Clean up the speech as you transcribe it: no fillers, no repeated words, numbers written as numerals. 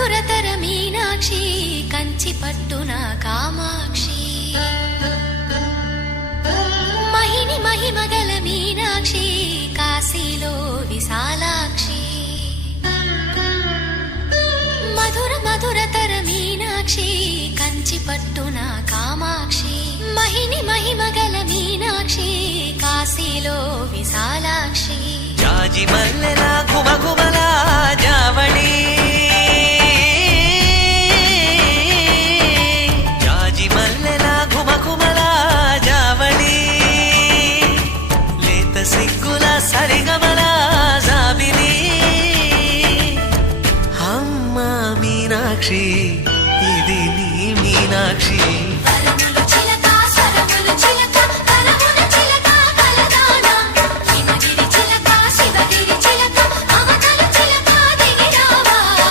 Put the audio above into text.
మధురతర మీనాక్షి కంచి పట్టున కామాక్షి మహిని మహిమగల మీనాక్షి కాశీలో విశాలాక్షి మధుర మధురతర మీనాక్షి కంచి పట్టున కామాక్షి మహిని మహిమగల మీనాక్షి కాశీలో విశాలాక్షి జాజి మల్లెల గుమగుమల జావళి జాజి మల్లెల గుమగుమల జావళి లేత సిగ్గుల సరిగమల జాబిలి అమ్మ మీనాక్షి ఇది నీ మీనాక్షి